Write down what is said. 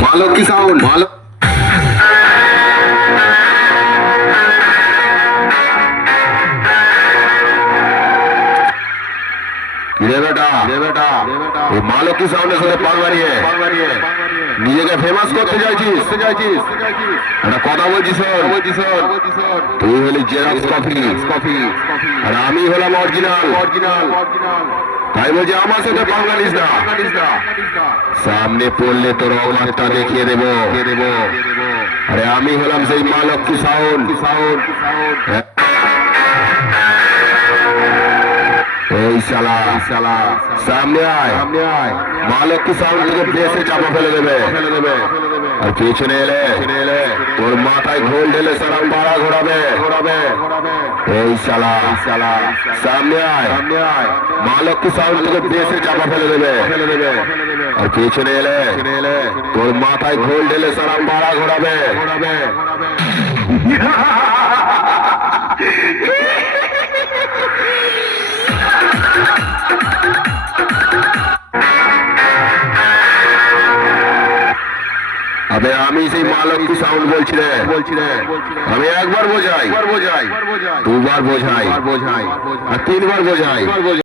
ভালো কি সাউন্ড ভালো এই মালো কি সাউন্ডের সাথে পাল বাড়িয়ে নিজেকে ফেমাস করতে চাইছিস একটা কথা বলছিস তুই হলি জেরক্স কপি আর আমি হলাম অরিজিনাল তাই বলছি আমার সাথে বাঙালিস না সামনে পড়লে তোর অবমানটা দেখিয়ে দেবো আরে আমি হলাম সেই মালক্ষী সাউন্ড এই শালা সামনে আয় মালক্ষী সাউন্ড থেকে বেশি চাপা ফেলে দেবে আর পিছনে এলে তোর মাথায় ঘোল ঢেলে সারাম বাড়া ঘোরাবে এই শালা সামনে আয় মালক্ষী সাউন্ড থেকে বেশি চাপা ফেলে দেবে আর পিছনে এলে তোর মাথায় ঘোল ঢেলে সারাম বাড়া ঘোরাবে আবে আমি সেই মালক্ষী সাউন্ড বলছি রে আমি একবার বোঝাই দুবার বোঝাই আর তিনবার বোঝাই